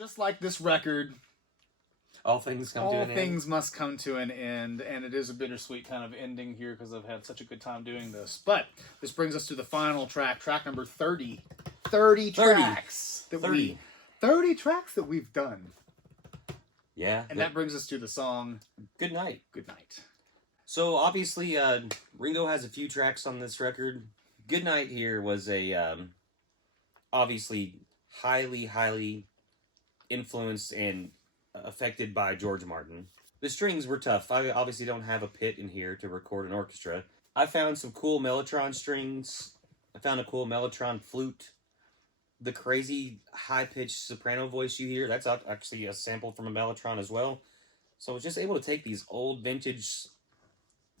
Just like this record, all things come to an end. All things must come to an end, and it is a bittersweet kind of ending here because I've had such a good time doing this. But this brings us to the final track number 30. 30 tracks. 30 tracks that we've done. Yeah. And that brings us to the song Good Night. Good Night. So obviously, Ringo has a few tracks on this record. Good Night here was a, obviously, highly influenced and affected by George Martin. The strings were tough. I obviously don't have a pit in here to record an orchestra. I found some cool mellotron strings. I found a cool mellotron flute. The crazy high-pitched soprano voice you hear, that's actually a sample from a mellotron as well. So I was just able to take these old vintage,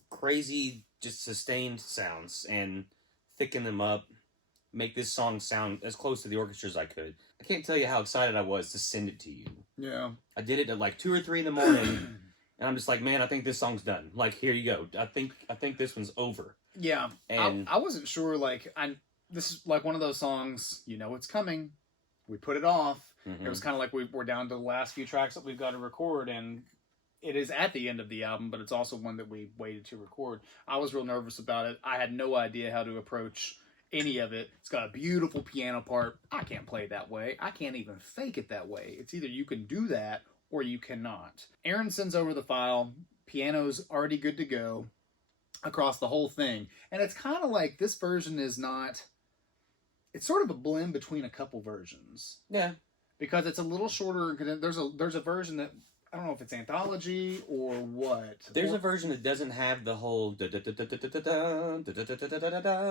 crazy, just sustained sounds and thicken them up, make this song sound as close to the orchestra as I could. I can't tell you how excited I was to send it to you. Yeah. I did it at like 2 or 3 in the morning, and I'm just like, man, I think this song's done. Like, here you go. I think this one's over. Yeah. And I wasn't sure, like, this is like one of those songs, you know it's coming. We put it off. Mm-hmm. It was kind of like we're down to the last few tracks that we've got to record, and it is at the end of the album, but it's also one that we waited to record. I was real nervous about it. I had no idea how to approach any of it. It's got a beautiful piano part. I can't play it that way. I can't even fake it that way. It's either you can do that or you cannot. Aaron sends over the file. Piano's already good to go across the whole thing. And it's kind of like this version is not... It's sort of a blend between a couple versions. yeah. Because it's a little shorter. There's a version that... I don't know if it's anthology or what. There's a version that doesn't have the whole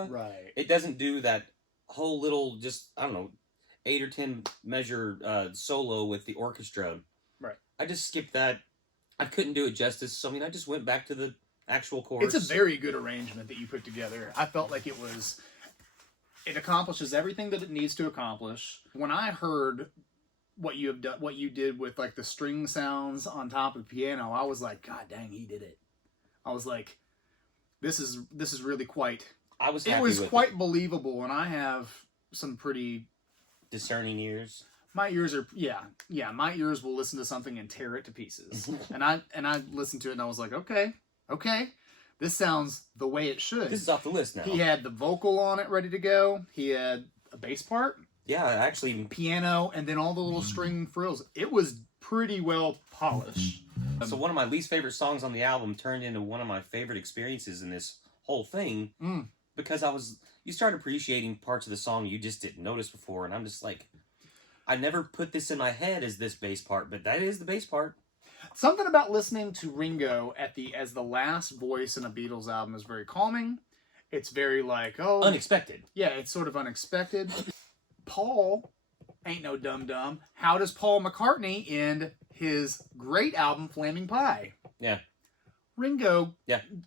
right. It doesn't do that whole little, just, I don't know, 8 or 10 measure solo with the orchestra. Right. I just skipped that. I couldn't do it justice. So, I mean, I just went back to the actual chorus. It's a very good arrangement that you put together. I felt like it accomplishes everything that it needs to accomplish. When I heard what you did with like the string sounds on top of the piano, I was like, God dang, he did it. I was like, this is really quite... I was happy It was with quite believable, and I have some pretty... discerning ears. My ears are... Yeah, my ears will listen to something and tear it to pieces. and I listened to it, and I was like, okay, this sounds the way it should. This is off the list now. He had the vocal on it ready to go. He had a bass part. Yeah, actually... piano, and then all the little string frills. It was pretty well polished. So one of my least favorite songs on the album turned into one of my favorite experiences in this whole thing. Because you start appreciating parts of the song you just didn't notice before, and I'm just like, I never put this in my head as this bass part, but that is the bass part. Something about listening to Ringo as the last voice in a Beatles album is very calming. It's very like, unexpected. Yeah, it's sort of unexpected. Paul ain't no dum-dum. How does Paul McCartney end his great album, Flaming Pie? Yeah. Ringo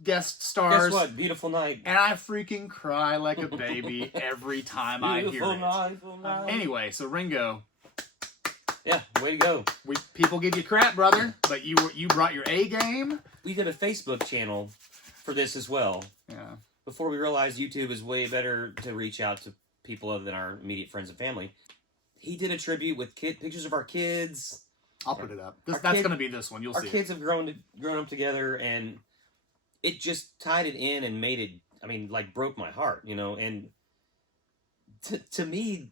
guest stars. Guess what? Beautiful Night. And I freaking cry like a baby every time I hear it. Beautiful night. Anyway, so Ringo. Yeah, way to go. People give you crap, brother, but you brought your A game. We did a Facebook channel for this as well. Yeah. Before we realized YouTube is way better to reach out to people other than our immediate friends and family. He did a tribute with pictures of our kids. I'll put it up. That's going to be this one. You'll see. Our kids have grown up together, and it just tied it in and made it, I mean, like, broke my heart, you know? And to me,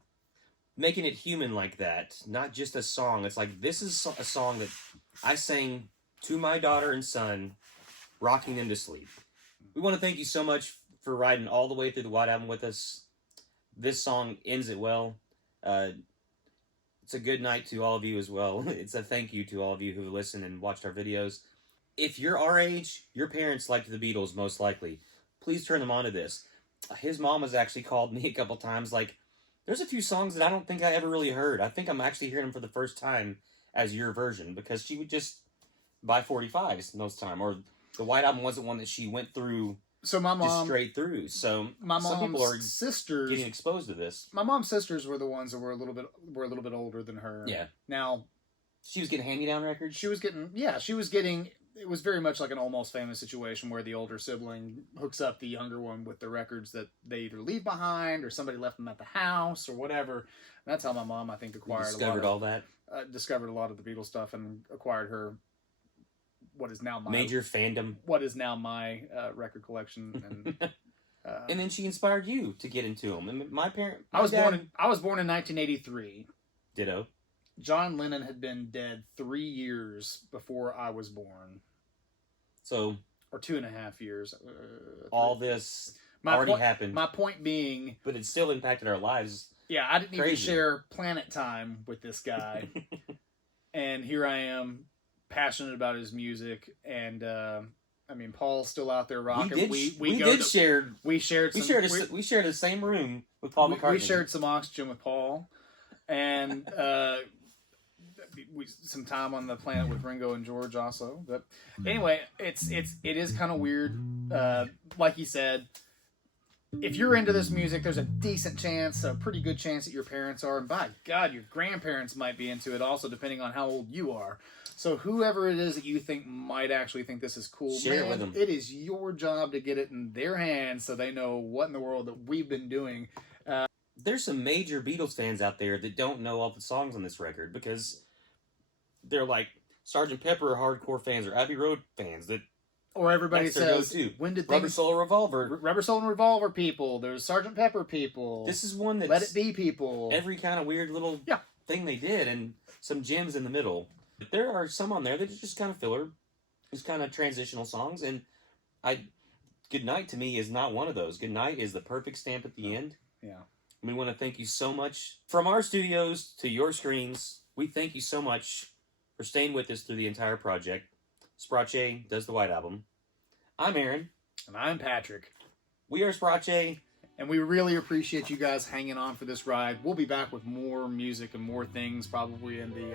making it human like that, not just a song, it's like, this is a song that I sang to my daughter and son, rocking them to sleep. We want to thank you so much for riding all the way through the White Album with us. This song ends it well. It's a good night to all of you as well. It's a thank you to all of you who listened and watched our videos. If you're our age, your parents liked the Beatles most likely. Please turn them on to this. His mom has actually called me a couple times, like, there's a few songs that I don't think I ever really heard. I think I'm actually hearing them for the first time as your version, because she would just buy 45s most time, or the White Album wasn't one that she went through. So my mom just straight through. So my some people are sisters getting exposed to this. My mom's sisters were the ones that were a little bit older than her. Yeah. Now, she was getting hand-me-down records. She was getting. It was very much like an Almost Famous situation where the older sibling hooks up the younger one with the records that they either leave behind or somebody left them at the house or whatever. And that's how my mom, I think, acquired discovered all that. discovered a lot of the Beatles stuff and acquired her what is now my major fandom. Record collection. And and then she inspired you to get into them. And I was born in 1983. Ditto. John Lennon had been dead 3 years before I was born. So, or 2.5 years. All this already happened. My point being, but it still impacted our lives. Yeah, I didn't even share planet time with this guy, and here I am, passionate about his music, and I mean, Paul's still out there rocking. We shared the same room with Paul McCartney. We shared some oxygen with Paul, and some time on the planet with Ringo and George also. But anyway, it is kind of weird. Like you said, if you're into this music, there's a decent chance, a pretty good chance that your parents are, and by God, your grandparents might be into it also, depending on how old you are. So whoever it is that you think might actually think this is cool, share it with them. It is your job to get it in their hands so they know what in the world that we've been doing. There's some major Beatles fans out there that don't know all the songs on this record because they're like Sgt. Pepper hardcore fans or Abbey Road fans that. Or everybody says, when did Rubber Soul Revolver. Rubber Soul and Revolver people. There's Sgt. Pepper people. This is one that's Let It Be people. Every kind of weird little thing they did, and some gems in the middle. There are some on there that are just kind of filler. It's kind of transitional songs, and Goodnight to me is not one of those. Goodnight is the perfect stamp at the end. Yeah. We want to thank you so much. From our studios to your screens, we thank you so much for staying with us through the entire project. SPRACE does the White Album. I'm Aaron. And I'm Patrick. We are SPRACE. And we really appreciate you guys hanging on for this ride. We'll be back with more music and more things probably in the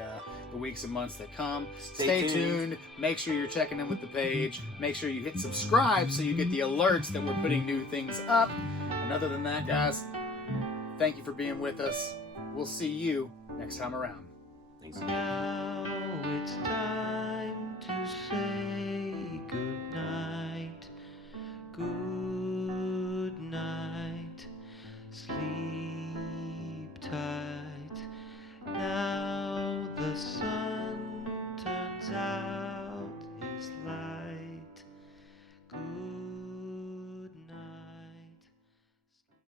weeks and months that come. Stay tuned. Make sure you're checking in with the page. Make sure you hit subscribe so you get the alerts that we're putting new things up. And other than that, guys, thank you for being with us. We'll see you next time around. Thanks. Now it's time to say goodnight. Good night. Sleep tight. Now the sun